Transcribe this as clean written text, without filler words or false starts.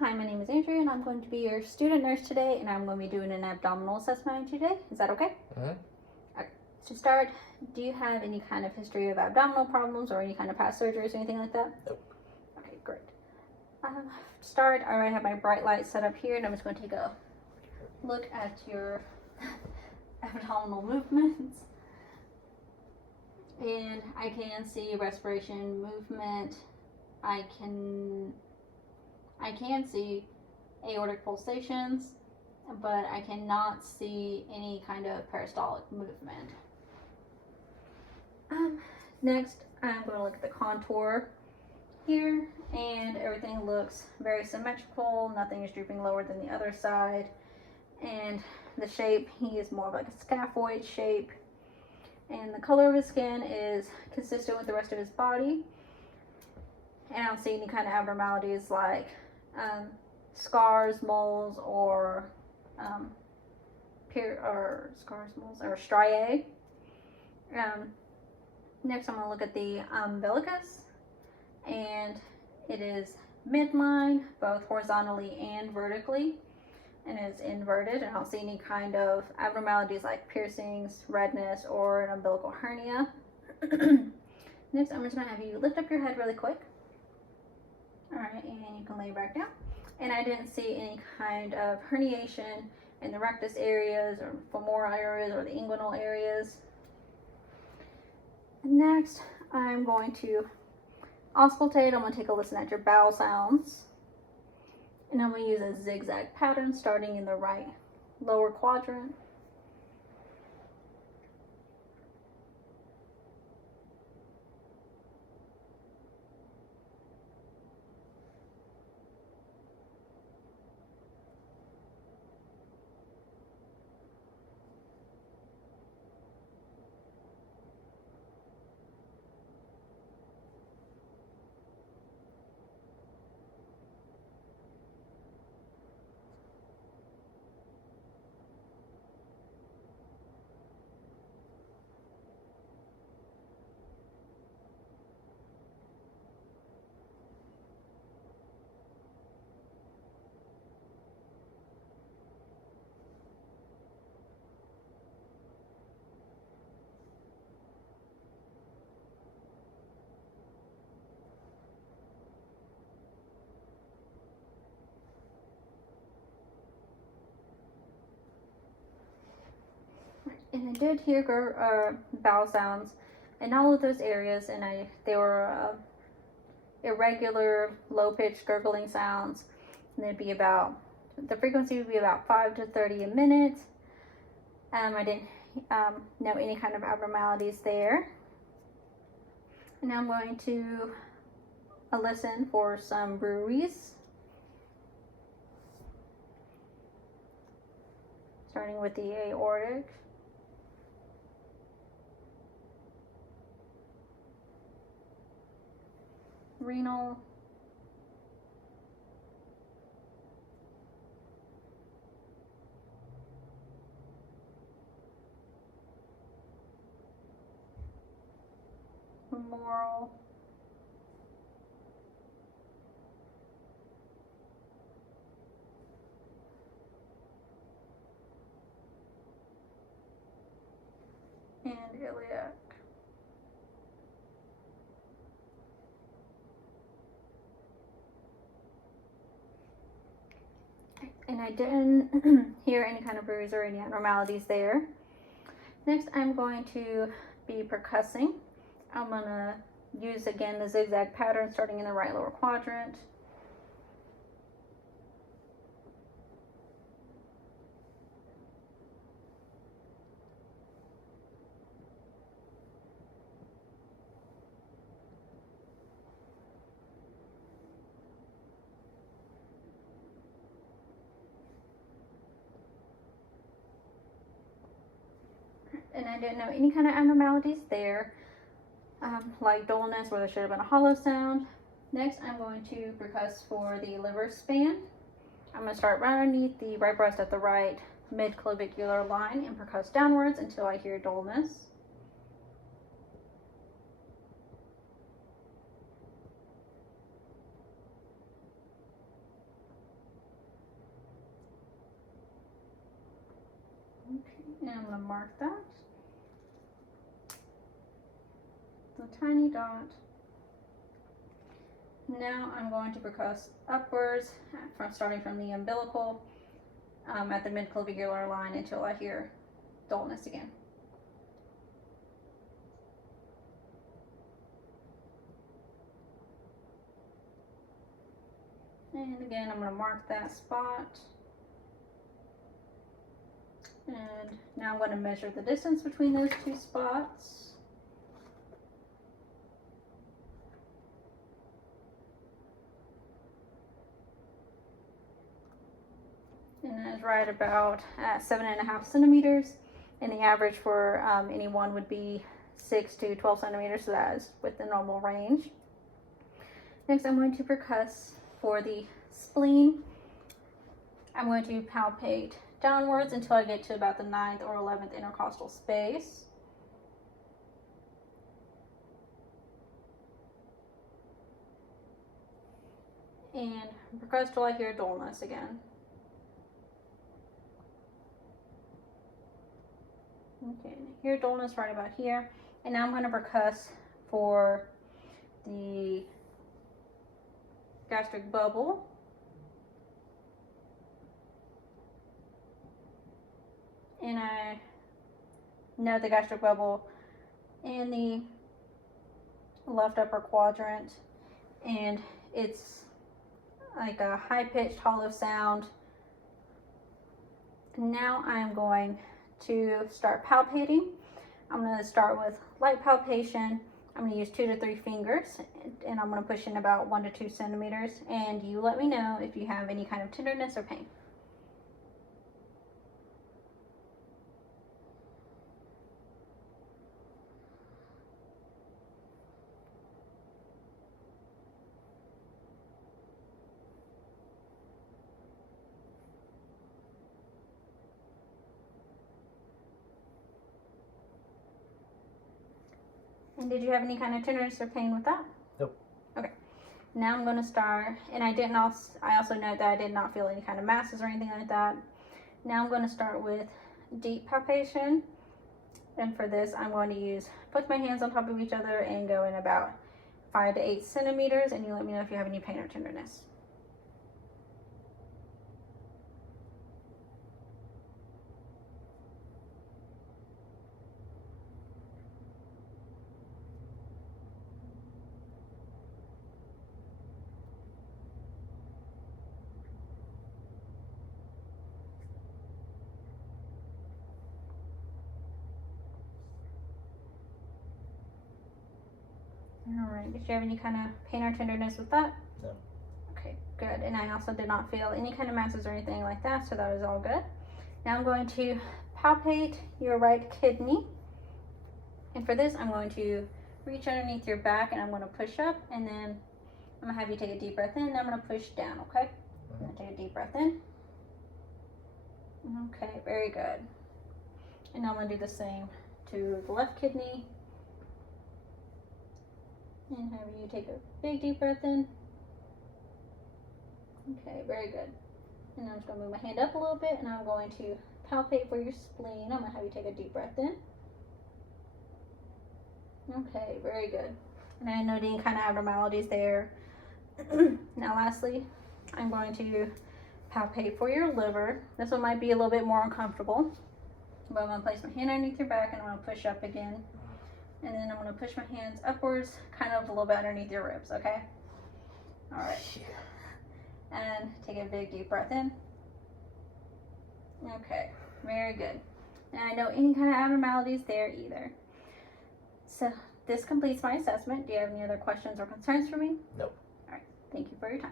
Hi, my name is Andrea, and I'm going to be your student nurse today, and I'm going to be doing an abdominal assessment on you today. Is that okay? To start, do you have any kind of history of abdominal problems or any kind of past surgeries or anything like that? Nope. Okay, great. To start, I already have my bright light set up here, and I'm just going to take a look at your abdominal movements. And I can see respiration movement. I can see aortic pulsations, but I cannot see any kind of peristaltic movement. Next, I'm going to look at the contour here, and everything looks very symmetrical. Nothing is drooping lower than the other side. And the shape, he is more of like a scaphoid shape. And the color of his skin is consistent with the rest of his body. And I don't see any kind of abnormalities like scars, moles, or striae. Next, I'm going to look at the umbilicus, and it is midline, both horizontally and vertically, and it's inverted. I don't see any kind of abnormalities like piercings, redness, or an umbilical hernia. Next, I'm just going to have you lift up your head really quick. All right, and you can lay back down. And I didn't see any kind of herniation in the rectus areas or femoral areas or the inguinal areas. Next, I'm going to auscultate. I'm going to take a listen at your bowel sounds. And I'm going to use a zigzag pattern starting in the right lower quadrant. And I did hear bowel sounds in all of those areas, and they were irregular, low-pitched gurgling sounds. And the frequency would be about 5 to 30 a minute. I didn't know any kind of abnormalities there. And now I'm going to listen for some bruits, starting with the aortic. Renal, femoral, and iliac. And I didn't hear any kind of bruise or any abnormalities there. Next, I'm going to be percussing. I'm going to use again the zigzag pattern starting in the right lower quadrant. And I didn't know any kind of abnormalities there, like dullness where there should have been a hollow sound. Next, I'm going to percuss for the liver span. I'm going to start right underneath the right breast at the right mid-clavicular line and percuss downwards until I hear dullness. going to mark that. The tiny dot. Now I'm going to percuss upwards, starting from the umbilical at the midclavicular line until I hear dullness again. And again, I'm going to mark that spot. And now I'm going to measure the distance between those two spots. And that is right about 7.5 centimeters. And the average for anyone would be 6 to 12 centimeters, so that is with the normal range. Next, I'm going to percuss for the spleen. I'm going to palpate downwards until I get to about the 9th or 11th intercostal space. And percuss till I hear dullness again. Okay, hear dullness right about here. And now I'm going to percuss for the gastric bubble. And I know the gastric bubble in the left upper quadrant, and it's like a high-pitched hollow sound. Now I'm going to start palpating. I'm going to start with light palpation. I'm going to use 2 to 3 fingers, and I'm going to push in about 1 to 2 centimeters, and you let me know if you have any kind of tenderness or pain. And did you have any kind of tenderness or pain with that? Nope. Okay. Now I'm going to start, and I also note that I did not feel any kind of masses or anything like that. Now I'm going to start with deep palpation. And for this, I'm going to put my hands on top of each other and go in about 5 to 8 centimeters, and you let me know if you have any pain or tenderness. All right, did you have any kind of pain or tenderness with that? No. Okay, good. And I also did not feel any kind of masses or anything like that, so that was all good. Now I'm going to palpate your right kidney. And for this, I'm going to reach underneath your back, and I'm going to push up, and then I'm going to have you take a deep breath in, and I'm going to push down, okay? I'm going to take a deep breath in. Okay, very good. And now I'm going to do the same to the left kidney. And have you take a big deep breath in. Okay, very good. And now I'm just going to move my hand up a little bit, and I'm going to palpate for your spleen. I'm going to have you take a deep breath in. Okay, very good. And I didn't note any kind of abnormalities there. Now lastly, I'm going to palpate for your liver. This one might be a little bit more uncomfortable, but I'm going to place my hand underneath your back, and I'm going to push up again. And then I'm going to push my hands upwards, kind of a little bit underneath your ribs, okay? All right. And take a big deep breath in. Okay, very good. And I know any kind of abnormalities there either. So this completes my assessment. Do you have any other questions or concerns for me? Nope. All right, thank you for your time.